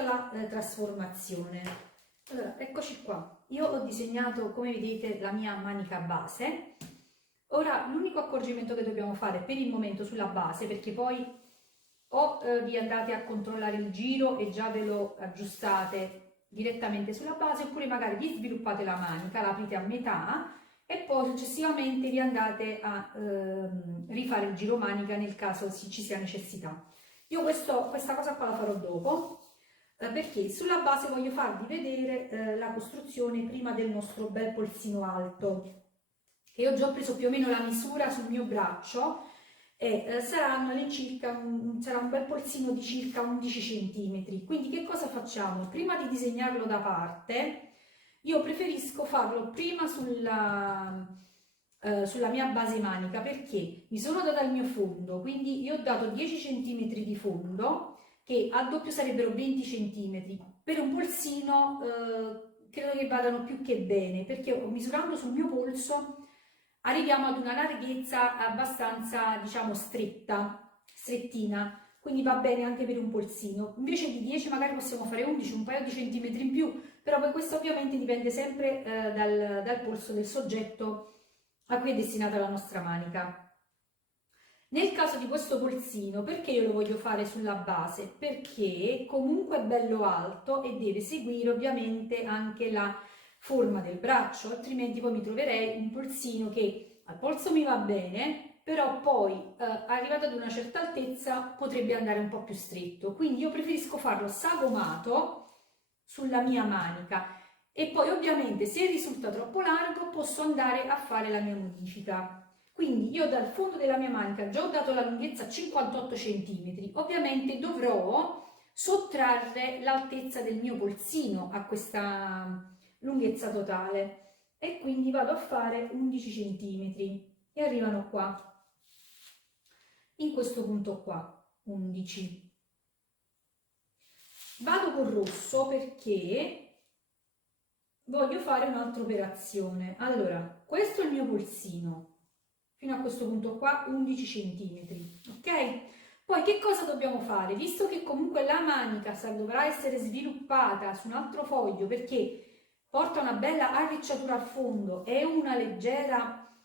tutta la trasformazione. Allora, eccoci qua. Io ho disegnato, come vedete, la mia manica base. Ora, l'unico accorgimento che dobbiamo fare per il momento sulla base, perché poi o vi andate a controllare il giro e già ve lo aggiustate direttamente sulla base, oppure magari vi sviluppate la manica, la aprite a metà e poi successivamente vi andate a rifare il giro manica nel caso ci sia necessità. Io questa cosa qua la farò dopo, perché sulla base voglio farvi vedere la costruzione prima del nostro bel polsino alto, che io già ho preso più o meno la misura sul mio braccio e saranno all'incirca sarà un bel polsino di circa 11 cm. Quindi che cosa facciamo? Prima di disegnarlo da parte, io preferisco farlo prima sulla mia base manica, perché mi sono data il mio fondo, quindi io ho dato 10 cm di fondo, che al doppio sarebbero 20 cm. Per un polsino credo che vadano più che bene, perché misurando sul mio polso arriviamo ad una larghezza abbastanza, diciamo, strettina, quindi va bene anche per un polsino. Invece di 10 magari possiamo fare 11, un paio di centimetri in più, però poi questo ovviamente dipende sempre dal polso del soggetto a cui è destinata la nostra manica. Nel caso di questo polsino, perché io lo voglio fare sulla base? Perché comunque è bello alto e deve seguire ovviamente anche la forma del braccio, altrimenti poi mi troverei un polsino che al polso mi va bene, però poi arrivato ad una certa altezza potrebbe andare un po' più stretto. Quindi io preferisco farlo sagomato sulla mia manica e poi ovviamente se risulta troppo largo posso andare a fare la mia modifica. Quindi io dal fondo della mia manica già ho dato la lunghezza 58 cm, ovviamente dovrò sottrarre l'altezza del mio polsino a questa lunghezza totale e quindi vado a fare 11 cm e arrivano qua, in questo punto qua, 11. Vado col rosso perché voglio fare un'altra operazione. Allora, questo è il mio polsino. Fino a questo punto qua 11 cm, ok? Poi che cosa dobbiamo fare? Visto che comunque la manica dovrà essere sviluppata su un altro foglio perché porta una bella arricciatura al fondo e una leggera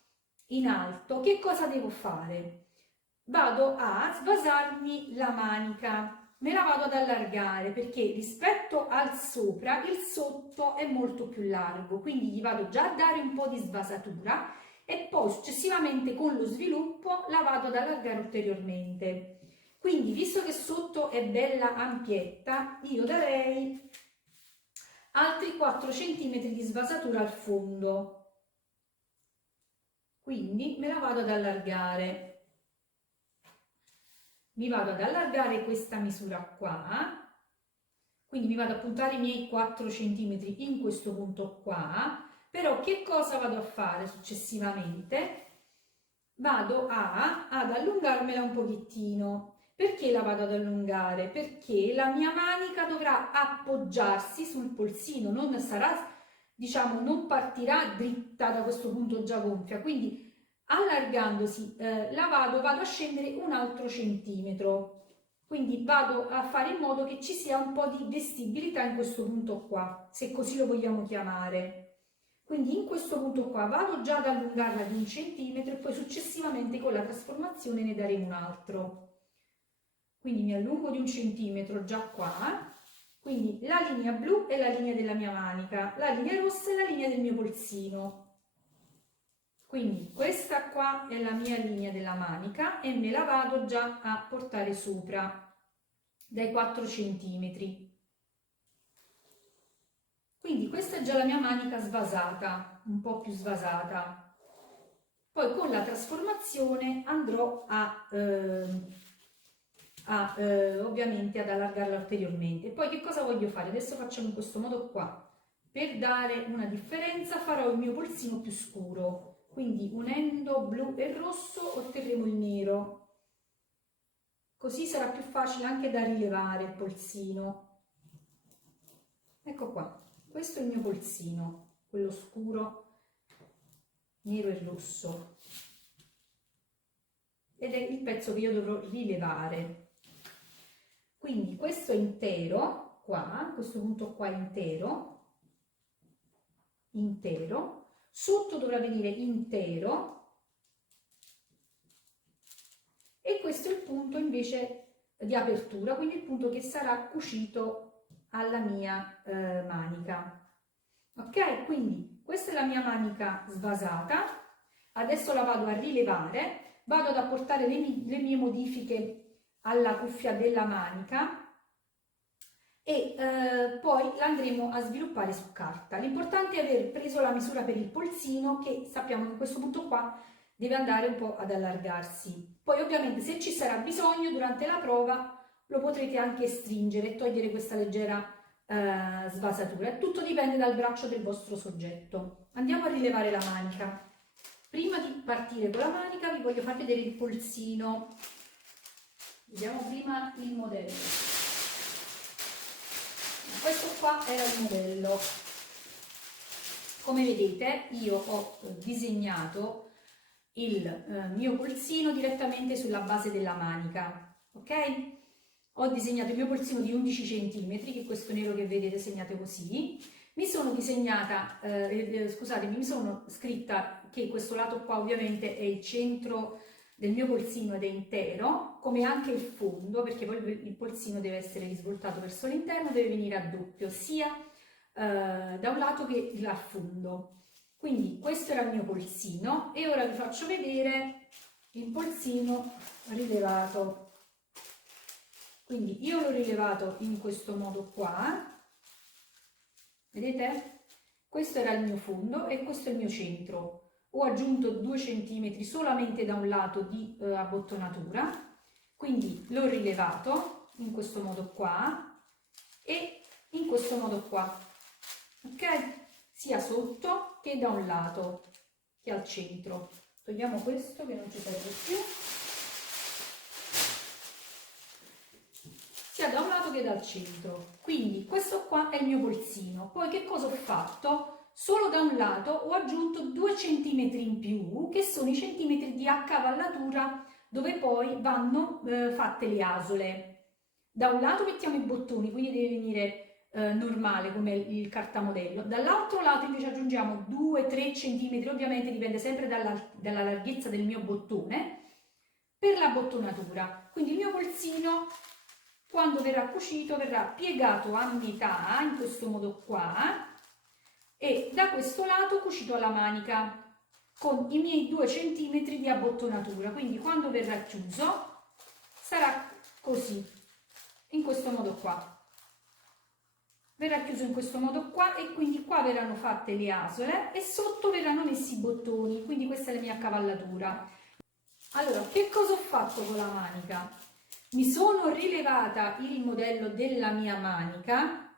in alto, che cosa devo fare? Vado a svasarmi la manica, me la vado ad allargare perché rispetto al sopra il sotto è molto più largo, quindi gli vado già a dare un po' di svasatura e poi successivamente con lo sviluppo la vado ad allargare ulteriormente. Quindi visto che sotto è bella ampietta, io darei altri 4 cm di svasatura al fondo. Quindi me la vado ad allargare. Mi vado ad allargare questa misura qua, quindi mi vado a puntare i miei 4 cm in questo punto qua. Però che cosa vado a fare successivamente? Vado ad allungarmela un pochettino. Perché la vado ad allungare? Perché la mia manica dovrà appoggiarsi sul polsino, non sarà, diciamo, non partirà dritta da questo punto già gonfia, quindi allargandosi vado a scendere un altro centimetro. Quindi vado a fare in modo che ci sia un po' di vestibilità in questo punto qua, se così lo vogliamo chiamare. Quindi in questo punto qua vado già ad allungarla di 1 centimetro e poi successivamente con la trasformazione ne daremo un altro. Quindi mi allungo di 1 centimetro già qua, quindi la linea blu è la linea della mia manica, la linea rossa è la linea del mio polsino. Quindi questa qua è la mia linea della manica e me la vado già a portare sopra dai 4 centimetri. Quindi questa è già la mia manica svasata, un po' più svasata. Poi con la trasformazione andrò ovviamente ad allargarla ulteriormente. Poi che cosa voglio fare? Adesso facciamo in questo modo qua. Per dare una differenza farò il mio polsino più scuro. Quindi unendo blu e rosso otterremo il nero. Così sarà più facile anche da rilevare il polsino. Ecco qua. Questo è il mio polsino, quello scuro, nero e rosso. Ed è il pezzo che io dovrò rilevare. Quindi questo è intero, qua, questo punto qua intero, sotto dovrà venire intero, e questo è il punto invece di apertura, quindi il punto che sarà cucito alla mia manica. Ok, quindi questa è la mia manica svasata, adesso la vado a rilevare, vado ad apportare le mie modifiche alla cuffia della manica e poi la andremo a sviluppare su carta. L'importante è aver preso la misura per il polsino, che sappiamo che questo punto qua deve andare un po' ad allargarsi. Poi ovviamente se ci sarà bisogno durante la prova lo potrete anche stringere e togliere questa leggera svasatura. Tutto dipende dal braccio del vostro soggetto. Andiamo a rilevare la manica. Prima di partire con la manica vi voglio far vedere il polsino. Vediamo prima il modello. Questo qua era il modello. Come vedete io ho disegnato il mio polsino direttamente sulla base della manica, ok? Ho disegnato il mio polsino di 11 cm, che è questo nero che vedete segnato così. Mi sono disegnata, scusatemi, mi sono scritta che questo lato qua ovviamente è il centro del mio polsino ed è intero, come anche il fondo, perché poi il polsino deve essere risvoltato verso l'interno, deve venire a doppio, sia da un lato che dal fondo. Quindi questo era il mio polsino e ora vi faccio vedere il polsino rilevato. Quindi io l'ho rilevato in questo modo qua, vedete? Questo era il mio fondo e questo è il mio centro. Ho aggiunto 2 cm solamente da un lato di abbottonatura, quindi l'ho rilevato in questo modo qua e in questo modo qua, ok? Sia sotto che da un lato che al centro. Togliamo questo che non ci serve più. Sia da un lato che dal centro. Quindi questo qua è il mio polsino. Poi che cosa ho fatto? Solo da un lato ho aggiunto 2 cm in più, che sono i centimetri di accavallatura dove poi vanno fatte le asole. Da un lato mettiamo i bottoni, quindi deve venire normale come il cartamodello. Dall'altro lato invece aggiungiamo 2-3 cm, ovviamente dipende sempre dalla larghezza del mio bottone, per la bottonatura. Quindi il mio polsino, quando verrà cucito, verrà piegato a metà in questo modo qua e da questo lato cucito alla manica con i miei 2 cm di abbottonatura. Quindi quando verrà chiuso sarà così, in questo modo qua. Verrà chiuso in questo modo qua e quindi qua verranno fatte le asole e sotto verranno messi i bottoni, quindi questa è la mia accavallatura. Allora, che cosa ho fatto con la manica? Mi sono rilevata il modello della mia manica,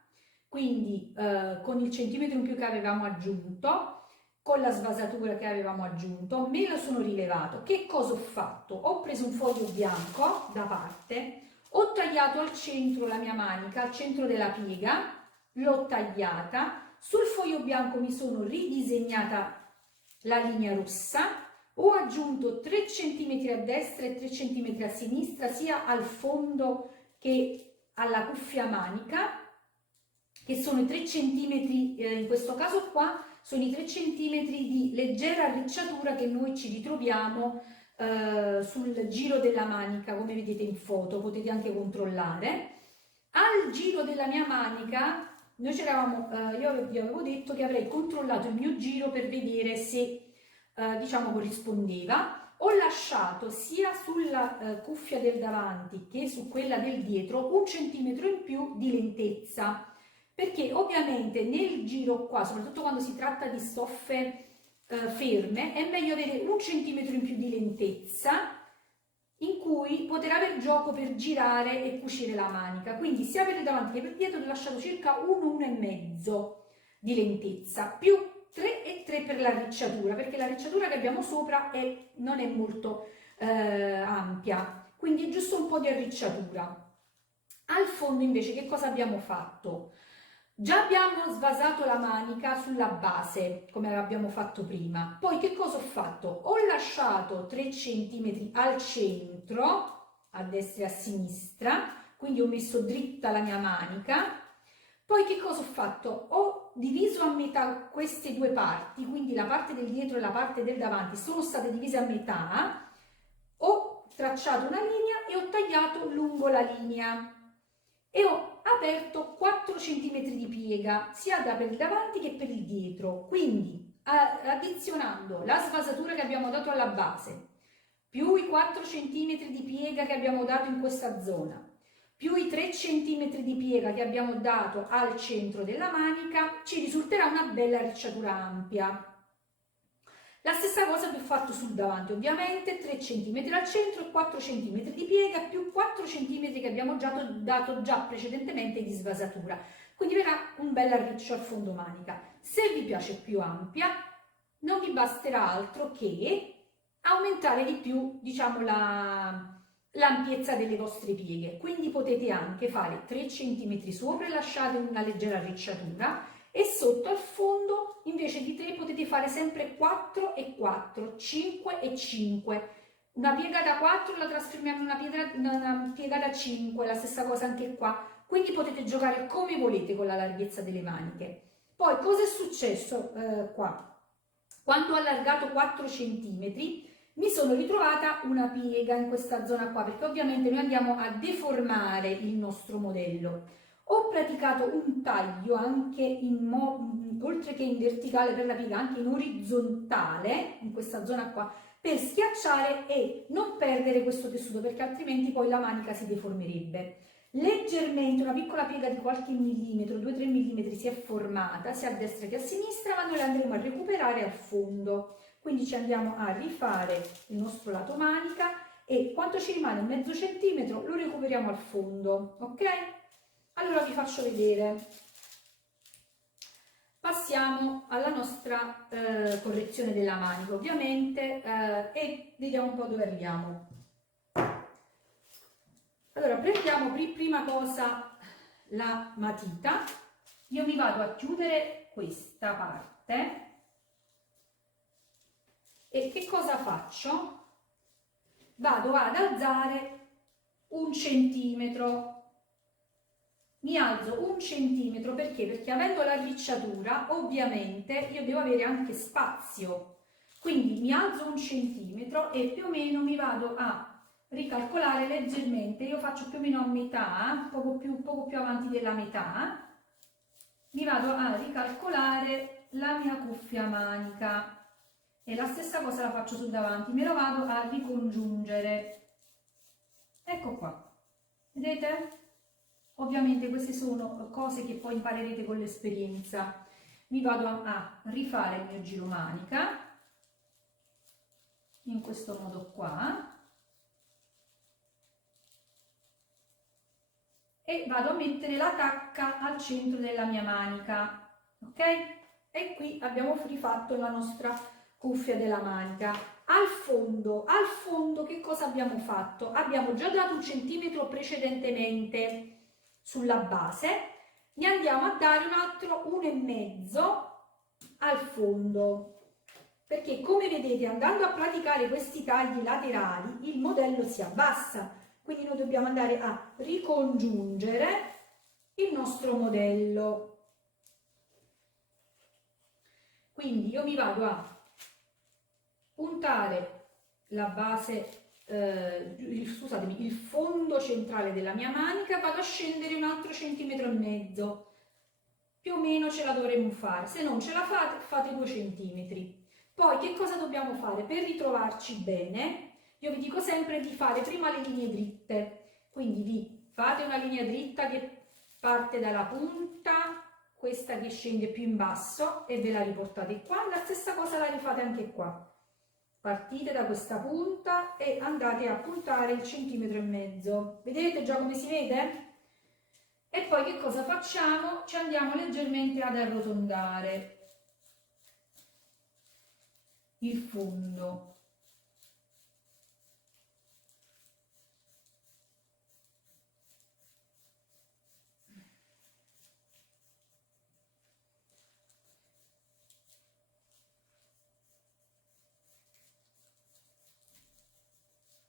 quindi con il centimetro in più che avevamo aggiunto, con la svasatura che avevamo aggiunto, me lo sono rilevato. Che cosa ho fatto? Ho preso un foglio bianco da parte, ho tagliato al centro la mia manica, al centro della piega, l'ho tagliata, sul foglio bianco mi sono ridisegnata la linea rossa, ho aggiunto 3 cm a destra e 3 cm a sinistra, sia al fondo che alla cuffia manica, che sono i 3 cm, in questo caso qua, sono i 3 cm di leggera arricciatura che noi ci ritroviamo sul giro della manica, come vedete in foto, potete anche controllare. Al giro della mia manica, noi io vi avevo detto che avrei controllato il mio giro per vedere se diciamo corrispondeva. Ho lasciato sia sulla cuffia del davanti che su quella del dietro 1 centimetro in più di lentezza, perché ovviamente nel giro qua, soprattutto quando si tratta di stoffe ferme, è meglio avere 1 centimetro in più di lentezza in cui poter avere gioco per girare e cucire la manica. Quindi sia per il davanti che per il dietro ho lasciato circa 1-1,5 di lentezza, più 3,3 per l'arricciatura, perché l'arricciatura che abbiamo sopra non è molto ampia, quindi è giusto un po' di arricciatura. Al fondo invece che cosa abbiamo fatto? Già abbiamo svasato la manica sulla base, come abbiamo fatto prima. Poi che cosa ho fatto? Ho lasciato 3 cm al centro, a destra e a sinistra, quindi ho messo dritta la mia manica, Poi che cosa ho fatto? Ho diviso a metà queste due parti, quindi la parte del dietro e la parte del davanti sono state divise a metà, ho tracciato una linea e ho tagliato lungo la linea e ho aperto 4 cm di piega sia per il davanti che per il dietro, quindi addizionando la svasatura che abbiamo dato alla base più i 4 cm di piega che abbiamo dato in questa zona più i 3 cm di piega che abbiamo dato al centro della manica, ci risulterà una bella ricciatura ampia. La stessa cosa che ho fatto sul davanti, ovviamente 3 cm al centro e 4 cm di piega più 4 cm che abbiamo già dato precedentemente di svasatura. Quindi verrà un bel arriccio al fondo manica. Se vi piace più ampia, non vi basterà altro che aumentare di più, diciamo, l'ampiezza delle vostre pieghe. Quindi potete anche fare 3 cm sopra e lasciate una leggera arricciatura e sotto al fondo invece di 3 potete fare sempre 4 e 4, 5 e 5. Una piega da 4 la trasformiamo in una piega da 5, la stessa cosa anche qua. Quindi potete giocare come volete con la larghezza delle maniche. Poi cosa è successo qua? Quando ho allargato 4 cm mi sono ritrovata una piega in questa zona qua, perché ovviamente noi andiamo a deformare il nostro modello. Ho praticato un taglio anche oltre che in verticale per la piega, anche in orizzontale, in questa zona qua, per schiacciare e non perdere questo tessuto, perché altrimenti poi la manica si deformerebbe. Leggermente, una piccola piega di qualche millimetro, 2-3 mm si è formata, sia a destra che a sinistra, ma noi la andremo a recuperare al fondo. Quindi ci andiamo a rifare il nostro lato manica e quanto ci rimane? Mezzo centimetro lo recuperiamo al fondo, ok? Allora vi faccio vedere. Passiamo alla nostra correzione della manica, ovviamente, e vediamo un po' dove arriviamo. Allora, prendiamo prima cosa la matita. Io mi vado a chiudere questa parte. E che cosa faccio? Vado ad alzare 1 centimetro. Mi alzo 1 centimetro perché? Perché avendo la ricciatura, ovviamente io devo avere anche spazio. Quindi mi alzo 1 centimetro e più o meno mi vado a ricalcolare leggermente. Io faccio più o meno a metà, poco più avanti della metà. Mi vado a ricalcolare la mia cuffia manica. E la stessa cosa la faccio sul davanti, me lo vado a ricongiungere. Ecco qua, vedete? Ovviamente queste sono cose che poi imparerete con l'esperienza. Mi vado a rifare il mio giro manica, in questo modo qua, e vado a mettere la tacca al centro della mia manica, ok? E qui abbiamo rifatto la nostra cuffia della manica. Al fondo che cosa abbiamo fatto? Abbiamo già dato 1 centimetro precedentemente sulla base, ne andiamo a dare un altro 1,5 al fondo, perché come vedete andando a praticare questi tagli laterali il modello si abbassa, quindi noi dobbiamo andare a ricongiungere il nostro modello. Quindi io mi vado a puntare la base, scusatemi, il fondo centrale della mia manica, vado a scendere un altro 1,5 centimetri, più o meno ce la dovremmo fare. Se non ce la fate, fate 2 centimetri. Poi che cosa dobbiamo fare? Per ritrovarci bene, io vi dico sempre di fare prima le linee dritte, quindi vi fate una linea dritta che parte dalla punta, questa che scende più in basso e ve la riportate qua, la stessa cosa la rifate anche qua. Partite da questa punta e andate a puntare il 1,5 centimetri. Vedete già come si vede? E poi che cosa facciamo? Ci andiamo leggermente ad arrotondare il fondo.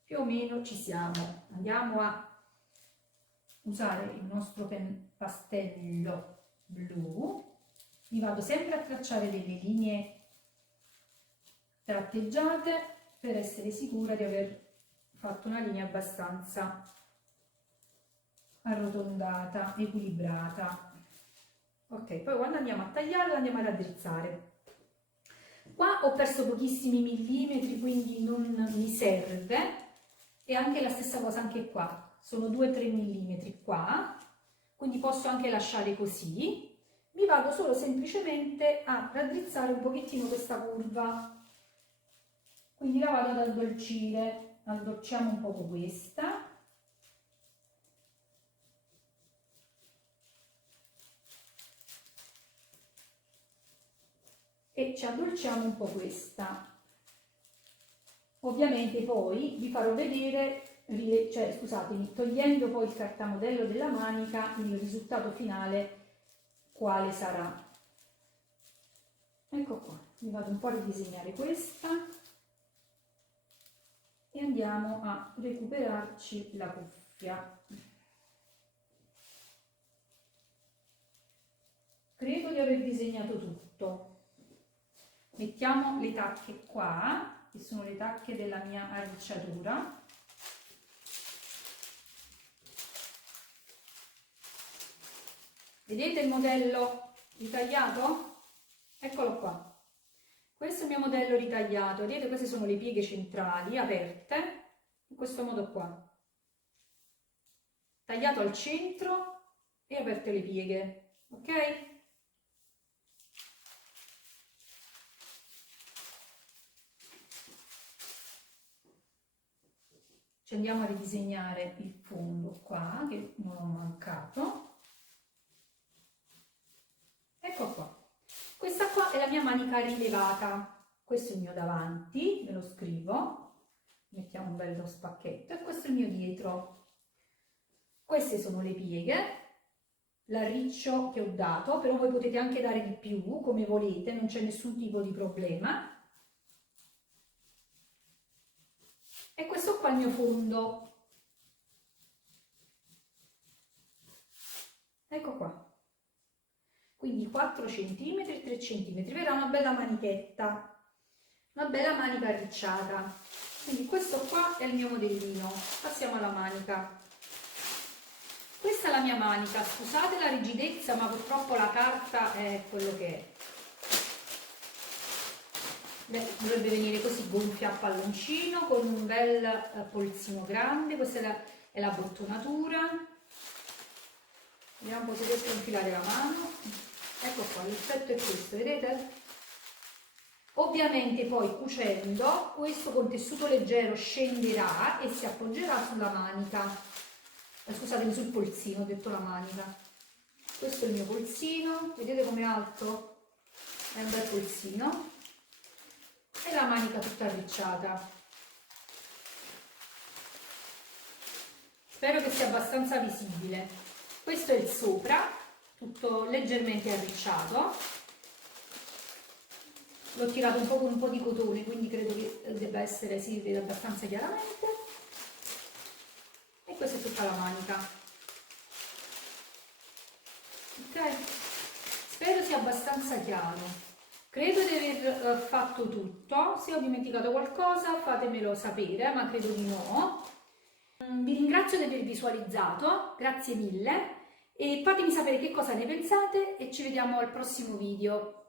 Più o meno ci siamo. Andiamo a usare il nostro pastello blu, mi vado sempre a tracciare delle linee tratteggiate per essere sicura di aver fatto una linea abbastanza arrotondata, equilibrata. Ok, poi quando andiamo a tagliarla andiamo ad addrizzare. Qua ho perso pochissimi millimetri, quindi non mi serve, e anche la stessa cosa anche qua, sono 2-3 millimetri qua, quindi posso anche lasciare così. Mi vado solo semplicemente a raddrizzare un pochettino questa curva, quindi la vado ad addolcire, addolciamo un poco questa. E ci addolciamo un po' questa. Ovviamente poi vi farò vedere, cioè scusatemi, togliendo poi il cartamodello della manica, il risultato finale quale sarà. Ecco qua, mi vado un po' a ridisegnare questa e andiamo a recuperarci la cuffia. Credo di aver disegnato tutto. Mettiamo le tacche qua, che sono le tacche della mia arricciatura. Vedete il modello ritagliato? Eccolo qua. Questo è il mio modello ritagliato. Vedete, queste sono le pieghe centrali aperte, in questo modo qua. Tagliato al centro e aperte le pieghe, ok? Ci andiamo a ridisegnare il fondo qua, che non ho mancato. Ecco qua. Questa qua è la mia manica rilevata. Questo è il mio davanti, ve lo scrivo. Mettiamo un bello spacchetto. E questo è il mio dietro. Queste sono le pieghe, l'arriccio che ho dato, però voi potete anche dare di più, come volete, non c'è nessun tipo di problema. E questo qua è il mio fondo. Ecco qua. Quindi 4 cm e 3 cm. Verrà una bella manichetta, una bella manica arricciata. Quindi questo qua è il mio modellino. Passiamo alla manica. Questa è la mia manica. Scusate la rigidezza, ma purtroppo la carta è quello che è. Beh, dovrebbe venire così gonfia a palloncino con un bel polsino grande. Questa è la bottonatura. Vediamo un po' se riesco a infilare la mano. Ecco qua, l'effetto è questo, vedete? Ovviamente poi cucendo questo con tessuto leggero scenderà e si appoggerà sulla manica. Scusatemi, sul polsino, ho detto la manica. Questo è il mio polsino, vedete com'è alto? È un bel polsino. E la manica tutta arricciata. Spero che sia abbastanza visibile. Questo è il sopra, tutto leggermente arricciato. L'ho tirato un po' con un po' di cotone, quindi credo che debba essere, si vede abbastanza chiaramente. E questa è tutta la manica. Ok? Spero sia abbastanza chiaro. Credo di aver fatto tutto. Se ho dimenticato qualcosa fatemelo sapere, ma credo di no. Vi ringrazio di aver visualizzato, grazie mille, e fatemi sapere che cosa ne pensate e ci vediamo al prossimo video.